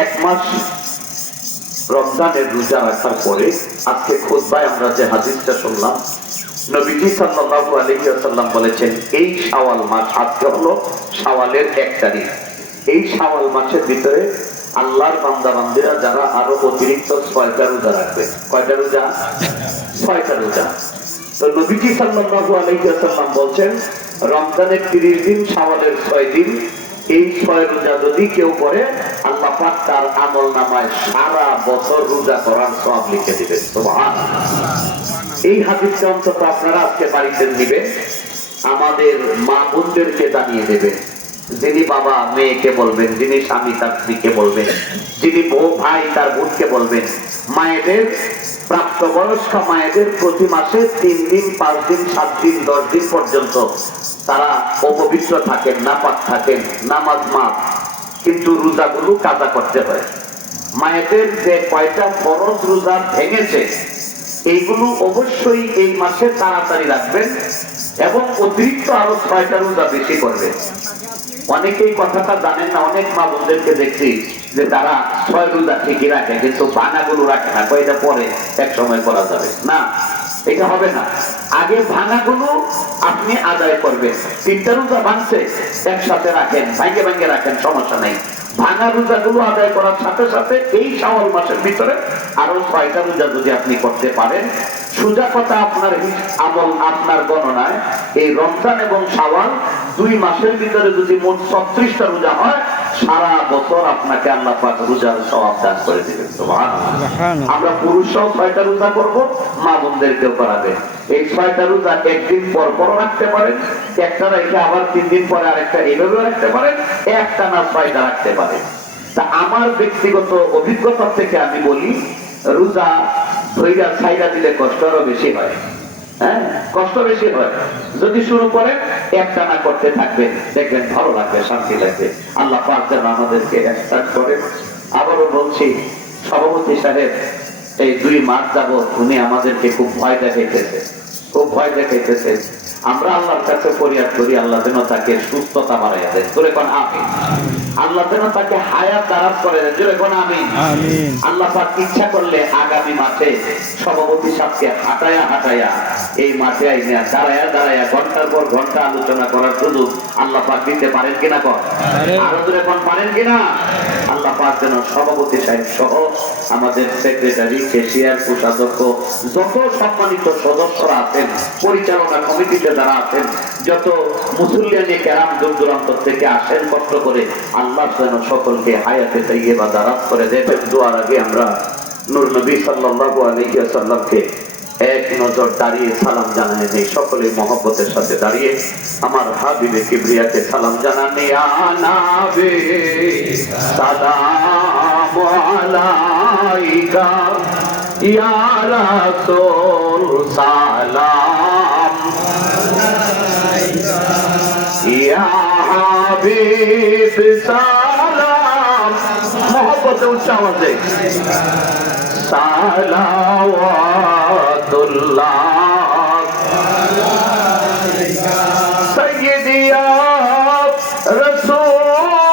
এক মাস রমজানের রোজা রাখার পরে আজকে খুতবায় আমরা যে হাদিসটা শুনলাম, নবীজি সাল্লাল্লাহু আলাইহি ওয়াসাল্লাম বলেছেন এই শাওয়াল মাস, আজকে হলো শাওয়ালের 1 তারিখ। এই শাওয়াল মাসের ভিতরে আল্লাহর বান্দা বান্দিরা যারা আরো অতিরিক্ত 6টা রোজা রাখবে। কয়টা রোজা? 6টা রোজা। তো নবীজি সাল্লাল্লাহু আলাইহি ওয়াসাল্লাম বলছেন রমজানের 30 দিন, শাওয়ালের 6 দিন, এই 6 রোজা যদি কেউ করে আল্লাহ পাক তার আমলনামায় সারা বছর রোজা করার সওয়াব লিখে দিবেন। সুবহানাল্লাহ। এই হাদিসটা অন্তত আপনারা আজকে বাড়িতে নেবেন, আমাদের মা বোনদেরকে জানিয়ে দেবেন। যিনি বাবা মেয়েকে বলবেন, যিনি স্বামী তার স্ত্রীকে বলবেন, যিনি বউ ভাই তার বোনকে বলবেন। মায়েদের, প্রাপ্তবয়স্ক মায়েদের প্রতি মাসে 3 দিন, 5 দিন, 7 দিন, 10 দিন পর্যন্ত তারা অপবিত্র থাকেন, নাপাক থাকেন, নামাজ মাপ, কিন্তু রোজাগুলো কাজা করতে হয়। মায়েদের যে কয়টা ফরজ রোজা ভেঙেছে এইগুলো অবশ্যই এই মাসে তাড়াতাড়ি রাখবেন এবং অতিরিক্ত আরো 6টা রোজা বেশি করবেন। অনেকেই কথাটা জানেন না, অনেক মা বোনদেরকে দেখছি যে তারা 6 রোজা ঠিকই রাখে কিন্তু ভাঙাগুলো রাখে না, কয়টা পরে এক সময় করা যাবে না, এটা হবে না। আগে ভাঙাগুলো আপনি আদায় করবেন। 3টা রোজা ভাঙছে একসাথে রাখেন, ভাঙ্গে ভাঙ্গে রাখেন, সমস্যা নাই। ভাঙা রোজাগুলো আদায় করার সাথে সাথে এই শাওয়াল মাসের ভিতরে আরো 6টা রোজা যদি আপনি করতে পারেন, সোজা কথা আপনার আমল, আপনার গণনায় এই রমজান এবং শাওয়াল 2 মাসের ভিতরে যদি মোট 36টা রোজা হয়, সারা বছর আপনাকে আল্লাহ পাক রোজার সওয়াব দান করে দিবেন। সুবহানাল্লাহ। আমরা পুরুষরাও 6টা রোজা করব, মা বোনদেরকেও করাবেন। এই 6টা রোজা একদিন পর পর রাখতে পারেন, একটা রেখে আবার 3 দিন পরে আরেকটা, এইভাবে রাখতে পারেন, একটা না 6টা রাখতে পারেন। তা আমার ব্যক্তিগত অভিজ্ঞতা থেকে আমি বলি, রোজা ধইরা ছাইরা দিলে কষ্ট আরো বেশি হয়। হ্যাঁ, কষ্ট বেশি হয়। যদি শুরু করেন একটা না করতে থাকবেন, দেখবেন ভালো লাগবে, শান্তি লাগবে। আল্লাহ পাক যেন আমাদেরকে একসাথ করেন। আবারও বলছি, সভাপতি সাহেব এই 2 মাস যাবত উনি আমাদেরকে খুব ভয় দেখাইতেছে, খুব ভয় দেখাইতেছে। আমরা আল্লাহর কাছে ফরিয়াদ করি আল্লাহ যেন তাকে সুস্থতা বাড়াইয়া দেন। জোরে কোন আমিন। আল্লাহ যেন তাকে হায়াত দারাজ করে দেন। জোরে কোন আমিন। আল্লাহ পাক ইচ্ছা করলে আগামী মাসে সভাপতি সাহেবকে হাঁটায়া হাঁটায়া এই মাঠে আইনা দাঁড়ায়া দাঁড়ায়া ঘন্টার পর ঘন্টা আলোচনা করার সুযোগ আল্লাহ পাক দিতে পারেন কিনা? আরো জোরে কোন পারেন কিনা? আল্লাহ পাক যেন সভাপতি সাহেব সহ আমাদের সেক্রেটারি, ক্যাশিয়ার, কোষাধ্যক্ষ, যত সম্মানিত সদস্যরা আছেন, পরিচালনা কমিটিতে যারা আছেন, যত মুসল্লিয়ানে কেরাম দূর দূরান্ত থেকে আসেন কষ্ট করে, আল্লাহ যেন সকলকে হায়াতে তাইয়্যিবা দারাজ করে দেন। দোয়ার আগে আমরা নূর নবী সাল্লাল্লাহু আলাইহি ওয়াসাল্লামকে এক নজর দাঁড়িয়ে সালাম জানানে নেই। সকলে মহব্বতের সাথে দাঁড়িয়ে আমার হাবিবে কিবরিয়াকে সালাম জানানে। আনাবে সালাম আলাইকা ইয়া রাসূল, সালাম আলাইকা ইয়া হাবিব, সালাম মহব্বতে উচ্চ আওয়াজে সালাওয়াতুল্লাহ আলাইকা সাইয়্যিদি ইয়া রাসূলুল্লাহ,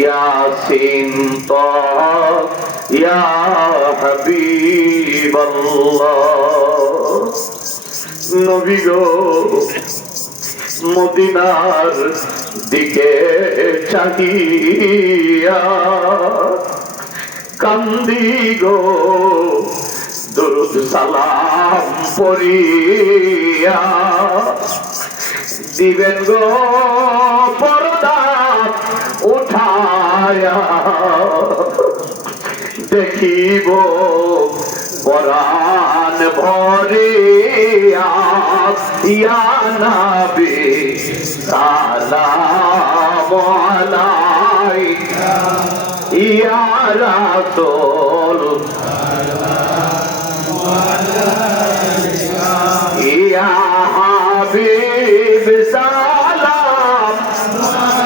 ইয়াসিন তাহা ইয়া হাবিবাল্লাহ। নবী গো মদিনার দিকে চাহিয়া কান্দি গো, দরুদ সালাম পড়িয়া দিবেন গো পর্দা উঠায়া, দেখিব পরাণ ভরিয়া ইয়া নবী সালাম আলাইকা ইয়া রাসূল, সালাম আলাইকা ইয়া হাবিব, সালাম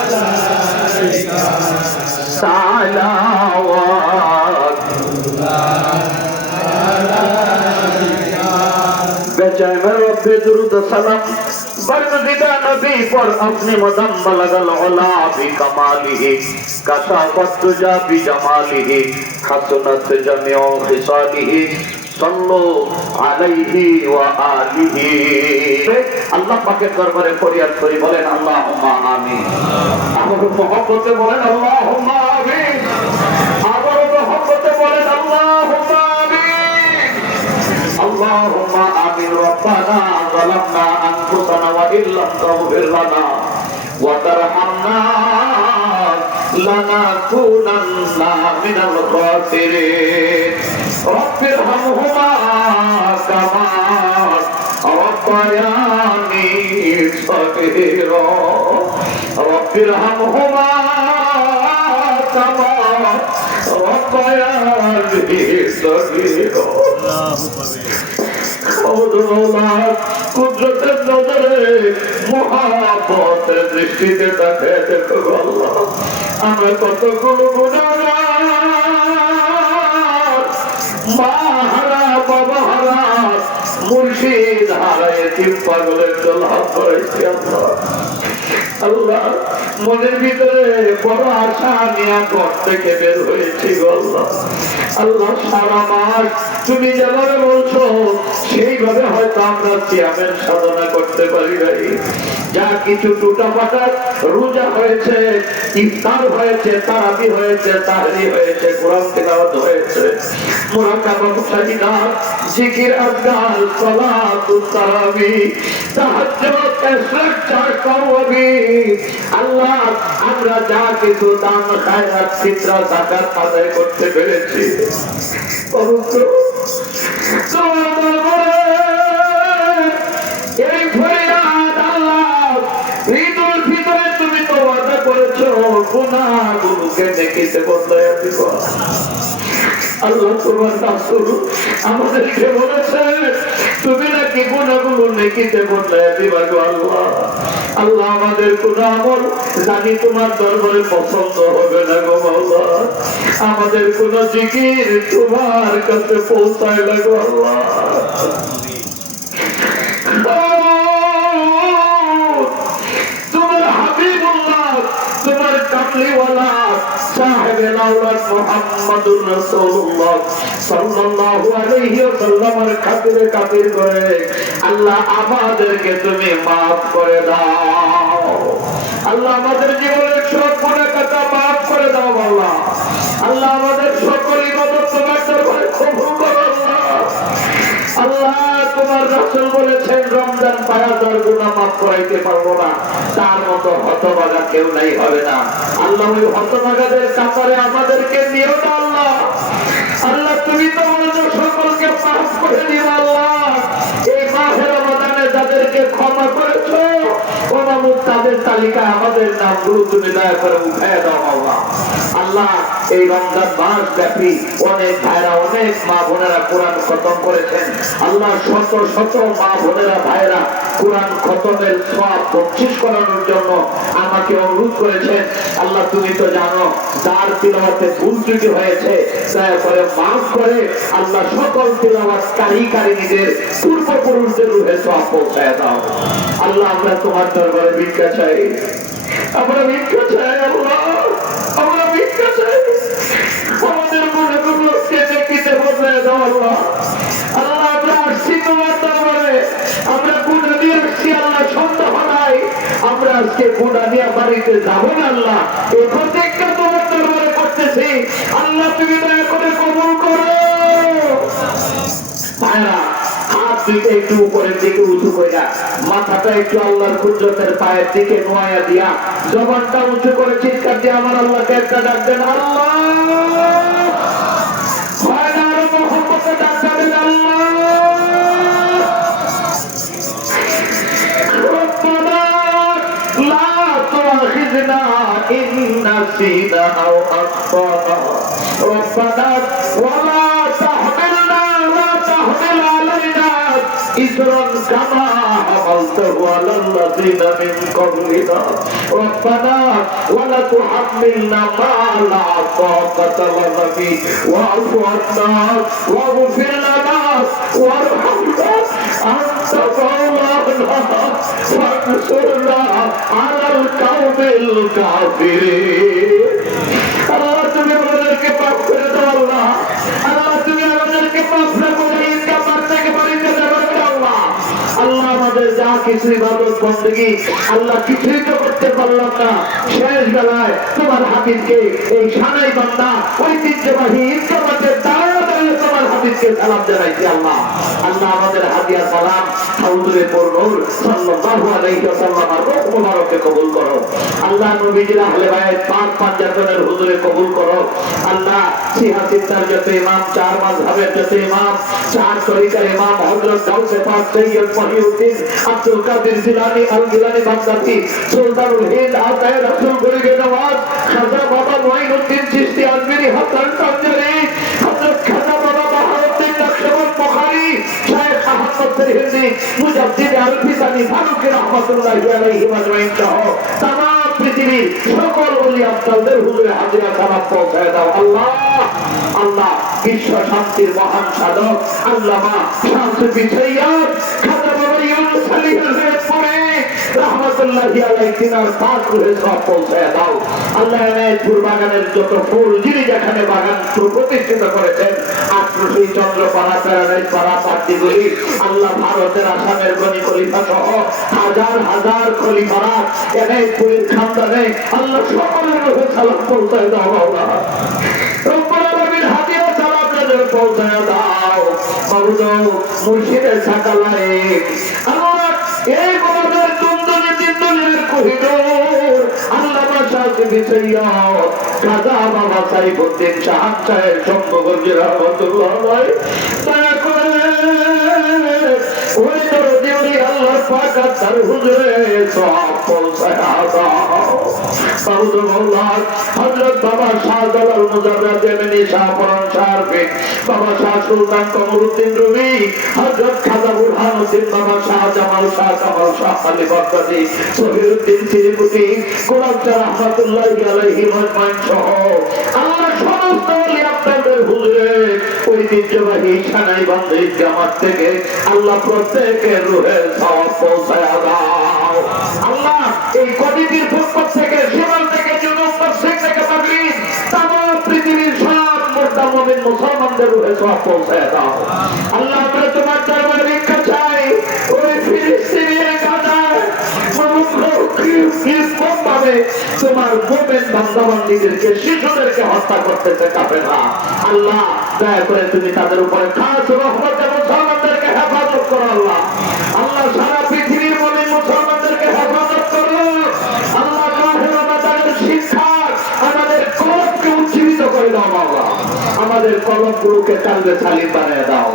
আলাইকা সালাওয়াতুল্লাহ আলাইকা। বেজায় রব্বে দুরুদ সালাম बरगुज़िदा नबी पर अपने मदम बलगल उला भी कमालिही कशाफत तुजा भी जमालिही हसनत जमिउ खिसालिही सल्लु अलैहि व आलिही। अल्लाह पाकेर दरबारे फरियाद करी बोलेन अल्लाहुम्मा आमीन। आबारो मोहब्बते बोलेन अल्लाहुम्मा आमीन। आबारो मोहब्बते बोलेन अल्लाहुम्मा आमीन। अल्लाहुम्मा आमीन। रब्बाना ज़लमना अनफुसना व इल्लम तग़फिर लना व तरहमना लनकुनन्ना मिनल खासिरीन। रब्बिरहमहुमा कमा रब्बयानी सगीरा। रब्बिरहमहुमा कमा रब्बयानी सगीरा। কুদরতের নজরে মুহাব্বতের দৃষ্টিতে তাকে দেখো আল্লাহ। আমরা কতগুলো গুনাহগার, মা হারা, বাবা হারা, মুর্শিদ হারা, এতিম পাগলের দল হাত করেছি আল্লাহ। আল্লাহ মনের ভিতরে বড় আশা নিয়ে ঘর থেকে বের হয়েছি আল্লাহ। আল্লাহ সারা মাস তুমি যেভাবে বলছো সেইভাবে হয়তো আমরা সিয়ামের সাধনা করতে পারি নাই। যা কিছু টুটাফাটা রোজা হয়েছে, ইফতার হয়েছে, তারাবি হয়েছে, তাহরি হয়েছে, কোরআন তিলাওয়াত হয়েছে, মুরাকাবা মুশাহিদাত, জিকির আজকার, সালাত তারাবি, তাহাজ্জুদ, ইশরাক, তাওয়াবি। আল্লাহ আমরা যা কিছু দান খায়রাত ফিতরা যাকাত আদায় করতে পেরেছি পবিত্র তোমার দরবারে এই ফরিয়াদ আল্লাহ ঈদুল ফিতরে তুমি তো ওয়াদা করেছো গুনাহগুলোকে নেকিতে বদলায়া দিবা। আল্লাহ তোমার রাসূল আমাদেরকে বলেছে তুমি নাকি গুনাহগুলো নেকিতে বদলায়া দিবা গো আল্লাহ। আল্লাহ আমাদের কোন আমল জানি তোমার দরবারে পছন্দ হবে না গো মাওলা। আমাদের কোন জিকির তোমার কাছে পৌঁছায় না গো আল্লাহ। তোমার হাবিবুল্লাহ, তোমার কামলিওয়ালা সাহেবে লাউলাত মুহাম্মাদুর রাসূলুল্লাহ সাল্লাল্লাহু আলাইহি ওয়াসাল্লামের খাতিরে খাতির করে আল্লাহ আমাদেরকে তুমি maaf করে দাও। আল্লাহ আমাদের জীবনের সব গুনাহ কথা maaf করে দাও আল্লাহ। আল্লাহ আমাদের সকল ইবাদত তোমার দরবারে কবুল করো আল্লাহ। আল্লাহ তোমার রাসূল বলেছেন রমজান পায়া যার গুনাহ maaf করাইতে পারবো না তার মতো হতভাগা কেউ নাই হবে না। আল্লাহ ওই হতভাগাদের কাতারে আমাদেরকে নিও না আল্লাহ। আল্লাহ তুমি তো আমাদের সকলকে maaf করে দিও আল্লাহ। এই মাহে রমজানে যাদেরকে ক্ষমা করেছো ও মাবুদ তাদের তালিকায় আমাদের নামগুলো তুমি দয়া করে উঠায় দাও আল্লাহ। আল্লাহ এই রমজান মাস ব্যাপী অনেক ভাইরা, অনেক মা বোনেরা কোরআন খতম করেছেন আল্লাহ। শত শত মা বোনেরা ভাইরা কোরআন খতমের সওয়াব বকশিশ করানোর জন্য আমাকে অনুরোধ করেছেন আল্লাহ। তুমি তো জানো যার তিলাওয়াতে ভুল ত্রুটি হয়েছে দয়া করে maaf করে আল্লাহ সকল তিলাওয়াতকারী কারিনীদের পূর্বপুরুষদের রূহে সওয়াব পৌঁছায় দাও আল্লাহ। আমরা তোমার দরবারে ভিক্ষা চাই, আমরা ভিক্ষা চাই আল্লাহ, আমরা ভিক্ষা চাই। আমাদের গুনাহগুলো নেকিতে বদলায় দাও আল্লাহ। আল্লাহ আমরা আসছি তোমার দরবারে, আমরা গুনাহ নিয়ে আসছি আল্লাহ, সন্দেহ নাই আমরা আজকে গুনাহ নিয়ে বাড়িতে যাব না আল্লাহ। এই প্রত্যেকটা তোমার দরবারে করতেছি আল্লাহ, তুমি দয়া করে কবুল করো। ভাইরা হাত দুইটা একটু উপরের দিকে উঁচু কইরা মাথাটা একটু আল্লাহর কুদরতের পায়ের দিকে নোয়া দিয়া জবানটা উঁচু করে চিৎকার দিয়ে আমার আল্লাহকে একটা ডাক দেন আল্লাহ। হয় না আরো মহব্বতে ডাক দেন আল্লাহ। রব্বানা লা তুআখিযনা ইন নাসিনা আও আখতানা। রব্বানা ওয়ালা তাহমিলনা ওয়া তাহমিল আলাইনা ইসরান কামা হামালতাহু আলাল লাযিনা মিন ক্বাবলিনা। রব্বানা ওয়ালা তুহাম্মিলনা মা লা তাকাতা লানা বিহি ওয়া'ফু আন্না ওয়াগফির লানা ওয়ারহামনা আনতা মাওলানা ফানসুরনা আলাল কাওমিল কাফিরিন। আল্লাহ তুমি আমাদেরকে মাফ করে দাও আল্লাহ। আল্লাহ তুমি আমাদেরকে মাফ না করে ইনকা মারতে পারি না আল্লাহ। আল্লাহ আমাদের যা কিছু ইবাদত বন্দেগী আল্লাহ কিছুই তো করতে পারলাম না, শেষ বেলায় তোমার হাবিবকে এই সানাই বান্দা ঐতিহ্যবাহী ইনকামাতের দাঁড়ায় দাঁড়িয়ে তোমার হাবিবকে সালাম জানাইছি আল্লাহ। আল্লাহ আমাদের হাদিয়া সালাম হাউজুরে পূর্ণুর সাল্লাল্লাহু আলাইহি ওয়াসাল্লাম আর রূহ মুবারকে কবুল করো আল্লাহ। নবীজির আহলে বাইত পাক পাঁচজনের হুজুরে কবুল করো আল্লাহ। সিহাসিতার যত ইমাম, চার মাযহাবের যত ইমাম, চার তরিকার ইমাম হযরত গাউসে পাক সৈয়দ মহিউদ্দিন আব্দুল কাদের জিলানী আল গিলানী বাগদাদি, সুলতানুল হিন্দ আতায়ে রাসূল গরিবে নওয়াজ খাজা বাবা মুঈনুদ্দিন চিশতি আজমিরি হাসান তানজারি, হযরত খাজা বাবা বাহাউদ্দিন নকশবন্দ বুখারী, শায়েখ আহমদ ফরিদি, মুজাদ্দিদ আরফি সানি ফারুকী রাহমাতুল্লাহি আলাইহি আজমাইন সহ তামাম পৃথিবীর সকল ওলি আফজালদের হুজুরে হাজিরা সালাম পৌঁছায় দাও আল্লাহ। আল্লাহ বিশ্ব শান্তির মহান সাধক আল্লামা শামসুদ্দিন সৈয়দ খাজা বাবা ইউনূস আলাইহিস সালাম রাহমাতুল্লাহি আলাইহি তিনার পাক রূহে সব পৌঁছায় দাও আল্লাহ। এনায়েতপুর বাগানের যত ফুল যিনি যেখানে বাগান প্রতিষ্ঠিত করেছেন, আটরশি চন্দ্রপাড়া, প্যারাডাইস পাড়া, পাট্টিগুলি আল্লাহ, ভারতের আসামের গনি খলিফা সহ হাজার হাজার খলিফারা এনায়েতপুরের খানদানে আল্লাহ সকলের রূহে সালাম পৌঁছায় দাও আল্লাহ। রব্বুল আলামিন হাদিয়া সালাম নজর পৌঁছায় দাও মাবুদ। মুর্শিদের সাকালায় আল্লাহ এই বড়দের দুন্দুনি তিনদুনির কোহিনূর আল্লামা শামসুদ্দিন সৈয়দ খাজা বাবা সাইফুদ্দিন শাহ সাহেব শম্ভুগঞ্জ রাহমাতুল্লাহ আলাইহি দয়া করে ওই দরদি ওলি আল্লাহ পাক তার হুজুরে সওয়াব পৌঁছায় দাও মাবুদ। মাওলা হযরত বাবা শাহজালাল মুজাররদ ইবনে শাহ পরান শারফিক, বাবা শাহ সুলতান কমরউদ্দিন রুমি, হযরত খাজা বুরহানুদ্দিন, বাবা শাহ জামাল শাহ কামাল শাহ আলী বাগদাদি, সহিউদ্দিন সিরিপুতি, গোলাম শাহ রাহমাতুল্লাহি আলাইহি আজমাইন সহ আল্লাহ সমস্ত ওলি আপনাদের হুজুরে ঐতিহ্যবাহী সানাই বান্ধব জামাত থেকে আল্লাহ প্রত্যেকের রূহে সওয়াব পৌঁছায় দাও আল্লাহ। এই কমিটির পক্ষ থেকে, সীমাল থেকে, জুনুব মসজিদ থেকে মাগরিব তামাম পৃথিবীর সব মুর্দা মুমিন মুসলমানদের রূহে সওয়াব পৌঁছায় দাও আল্লাহ। আমরা তোমার দরবারে ভিক্ষা চাই ওই ফিলিস্তিনের গাজায় ভাবে তোমার মুমিন বান্দা-বান্দীদেরকে, শিশুদেরকে হত্যা করতেছে কাফেররা আল্লাহ। দয়া করে তুমি তাদের উপরে খাস রহমত এবং মুসলমানদেরকে হেফাজত করো আল্লাহ। আল্লাহ সারা পৃথিবীর মুমিন মুসলমানদেরকে হেফাজত করো আল্লাহ। মাহে রমাদানের শিক্ষা আমাদের কলবকে উজ্জীবিত করে দাও আল্লাহ। আমাদের কলবগুলোকে কালবে সালিম বানিয়ে দাও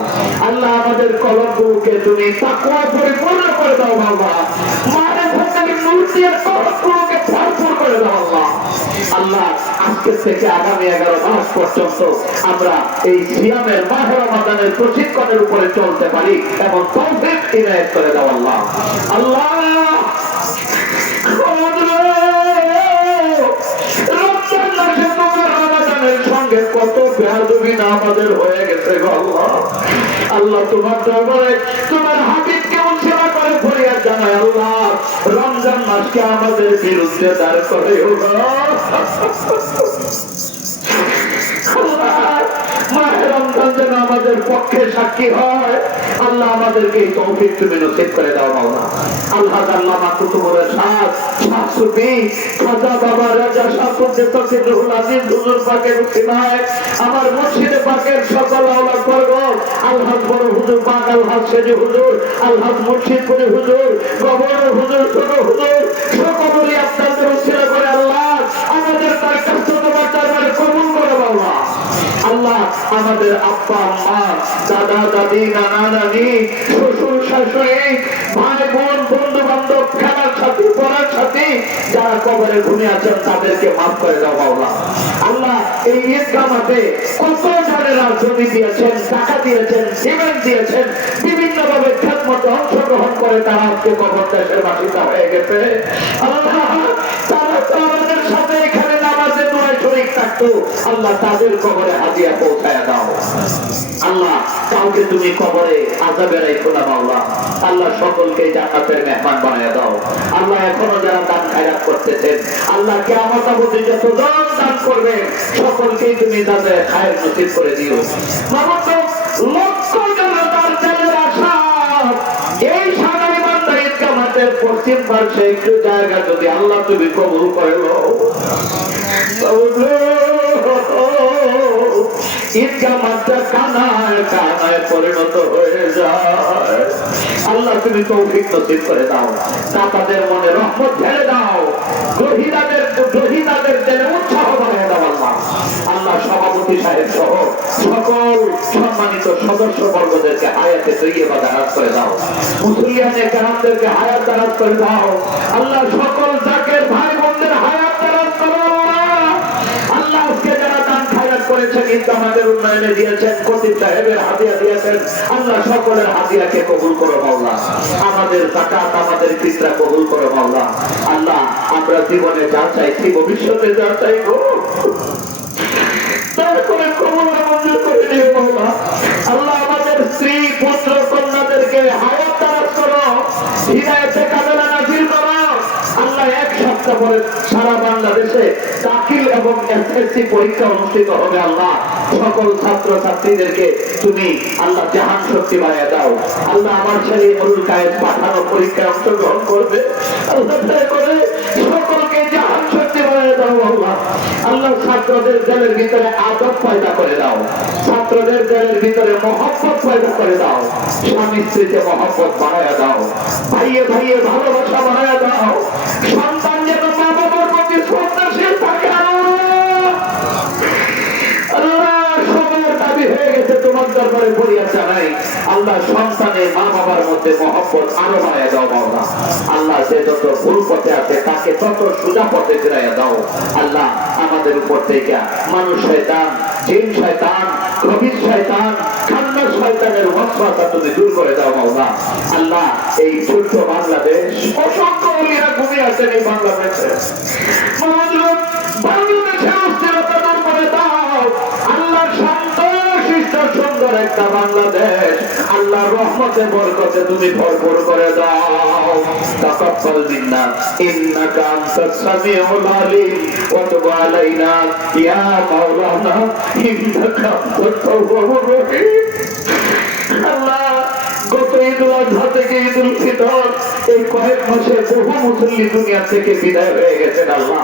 আল্লাহ। আমাদের কলবগুলোকে তুমি তাকওয়া পরিপূর্ণ করে দাও আল্লাহ। মারিফতের নূর দিয়ে কলবগুলোকে ভরপুর করে দাও আল্লাহ। আল্লাহ আজকে থেকে আগামী 11 মাস পর্যন্ত আমরা এই সিয়ামের মাহে রমাদানের প্রশিক্ষণের উপরে চলতে পারি এবং তৌফিক ইনায়েত করে দাও আল্লাহ। আল্লাহ সঙ্গে কত বেয়াদবি না আমাদের হয়ে গেছে আল্লাহ। আল্লাহ তোমার দরবারে তোমার হাবিব কেমন সেবা করে ফরিয়াদ জানায় আল্লাহ। রমজান মাসকে আমাদের বিরুদ্ধে দাঁড় করে মাহে রমজান যেন আমাদের পক্ষে সাক্ষী হয় আল্লাহ। আমাদেরকে এই তৌফিক তুমি নসিব করে দাও মাওলা। আল্লাহ আল্লামা কুতুবুর শাহ শাহসুফি খাজা বাবা রাজা শাহসুফি তকরিরুল আজিজ হুজুর পাকের উসিলায় আমার মুর্শিদ পাকের সকল আওলাদ বর্গ, আল্লাহ বড় হুজুর পাক, আল্লাহ সেজি হুজুর, আল্লাহ মুর্শিদপুরি হুজুর, গভর্নর হুজুর, ছোট হুজুর, সকলই আপনাদের উসিলা করে আল্লাহ আমাদের তার কাছে তোমার দরবারে কবুল করে মাওলা। আল্লাহ আমাদের আব্বা মা, দাদা দাদি, নানা নানি, শ্বশুর শাশুড়ি, ভাই বোন, বন্ধু বান্ধব, খেলার সাথী, পড়ার সাথী যারা কবরে ঘুমিয়ে আছেন তাদেরকে মাফ করে দাও মাওলা। আল্লাহ এই ঈদগাহ মাঠে কত জনেরা জমি দিয়েছেন, টাকা দিয়েছেন, সিমেন্ট দিয়েছেন, বিভিন্ন ভাবে খেদমতে অংশগ্রহণ করে তারা আজকে কবর দেশের বাসিন্দা হয়ে গেছে আল্লাহ। তারা তো আমাদের সাথে এখানে নামাজে দোয়ায় শরীক থাকতে থাকতো আল্লাহ তাদের কবরে হাদিয়া পৌঁছায় দাও। আল্লাহ কাউকে তুমি কবরে আযাবের রাখো না মাওলা। আল্লাহ সকলকে জান্নাতের মেহমান বানায় দাও। আল্লাহ এখনো যারা দান খায়রাত করতেছেন আল্লাহ কিয়ামত অবধি যতজন দান করবে সকলকেই তুমি তাদের খায়ের নসিব করে দিও। মাবুদ লক্ষ জনতার দিলের আশা এই সাগরী বান্দা ঈদগাহ মাঠের পশ্চিম পার্শ্বে একটু জায়গা যদি আল্লাহ তুমি কবুল করে নাও। ঈদগাহ মাঠটা কানায় কানায় পরিণত হয়ে যায়। আল্লাহ তুমি তৌফিক নসিব করে দাও। দাতাদের মনে রহমত ঢেলে দাও। গ্রহীতাদের দিলে উৎসাহ বাড়িয়ে দাও আল্লাহ। আল্লাহ সভাপতি সাহেব সহ সকল সম্মানিত সদস্য বর্গদেরকে হায়াতে তৈয়বা দারাজ করে দাও। মুসলিয়ানের কেরামদেরকে হায়াত দারাজ করে দাও আল্লাহ। সকল জাকের ভাই বোনদের হায়াত দারাজ করো আল্লাহ। আজকে যারা দান খায়রাত করেছেন ঈদগাহ মাঠের উন্নয়নে দিয়েছেন, খতিব সাহেবের হাদিয়া দিয়েছেন আল্লাহ, সকলের হাদিয়াকে কবুল করো মাওলা। আমাদের যাকাত আমাদের ফিতরা কবুল করো মাওলা। আল্লাহ আমরা জীবনে যা চাইছি ভবিষ্যতে যা চাইবো তারপরে কবুল মঞ্জুর করে দিও মাওলা। আল্লাহ আমাদের স্ত্রী পুত্র কন্যাদেরকে হায়াত দারাজ করো, হিদায়াতে কামেলা নাযিল করো আল্লাহ। এক সপ্তাহ পরে সারা বাংলাদেশে দাখিল এবং এসএসসি পরীক্ষা অনুষ্ঠিত হবে আল্লাহ। সকল ছাত্র ছাত্রীদেরকে তুমি আল্লাহ জাহান শক্তি বাড়িয়ে দাও আল্লাহ। আমার ছেলে নুরুল কায়েস পাঠানো পরীক্ষায় অংশগ্রহণ করবে আল্লাহ, দয়া করে সকলকে জাহান শক্তি বাড়িয়ে দাও আল্লাহ। আল্লাহ ছাত্রদের দিলের ভিতরে আদব পয়দা করে দাও, ছাত্রদের দিলের ভিতরে মহব্বত পয়দা করে দাও, স্বামী স্ত্রীতে মহব্বত বাড়ায় দাও, ভাইয়ে ভাইয়ে ভালোবাসা বাড়ায় দাও। সন্তান যেন মা বাবার প্রতি শ্রদ্ধাশীল থাকে আল্লাহ। সময়ের দাবি হয়ে গেছে তোমার দরবারে বলিয়া জানাই আল্লাহ, সন্তানের মা বাবার মধ্যে মহব্বত আরো বাড়ায় দাও মাওলা। আল্লাহ যে যত ভুল পথে আছে তাকে তত সোজা পথে ফিরাইয়া দাও আল্লাহ। আমাদের উপর থেকে মানুষ শয়তান, জিন শয়তান, গভীর শয়তান, খান্নার শয়তানের ওয়াসওয়াসা তুমি দূর করে দাও মাওলা। আল্লাহ এই ছোট্ট বাংলাদেশ অসংখ্য ওলিরা ঘুমিয়ে আছেন এই বাংলাদেশে, বাংলাদেশের অস্থিরতা দূর করে দাও আল্লাহ। শান্ত শিষ্ট সুন্দর একটা বাংলাদেশ আল্লাহ রহমতে বরকতে তুমি ভরপুর করে দাও। তাকাব্বাল মিন্না ইন্নাকা আনতাস সামিউল আলিম ওয়া তুব আলাইনা ইয়া মাওলানা ইন্নাকা আনতাত তাওয়াবুর রহিম। আল্লাহ গত ঈদুল আযহা থেকে ঈদুল ফিতর এই কয়েক মাসে বহু মুসল্লি দুনিয়া থেকে বিদায় হয়ে গেছেন আল্লাহ।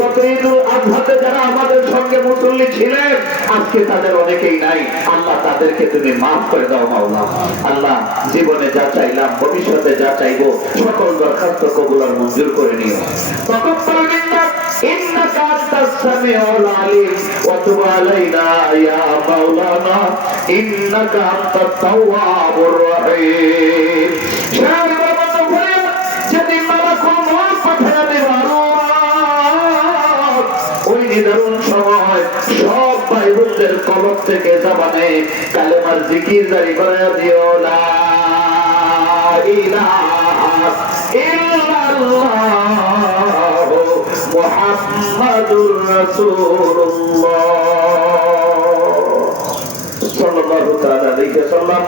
গত ঈদুল আযহাতে যারা আমাদের সঙ্গে মুসল্লি ছিলেন আজকে তাদের অনেকেই নাই আল্লাহ, তাদেরকে তুমি মাফ করে দাও মাওলা। আল্লাহ জীবনে যা চাইলাম ভবিষ্যতে যা চাইবো সকল দরখাস্ত কবুল আর মঞ্জুর করে নিও। তাকাব্বাল মিন্না ইন্নাকা আনতাস সামিউল আলিম ওয়া তুব আলাইনা ইয়া মাওলানা ইন্নাকা আনতাত তাওয়াবুর রহিম। যেদিন মালাকুল মউত পাঠিয়ে দিবে আল্লাহ, ওই নিদারুণ সময় সব ভাই বোনদের কলব থেকে জবানে কালেমার জিকির জারি করে দিও, লা ইলাহা ইল্লাল্লাহ মুহাম্মাদুর রাসূলুল্লাহ সাল্লাল্লাহু তাআলা আলাইহি ওয়াসাল্লাম।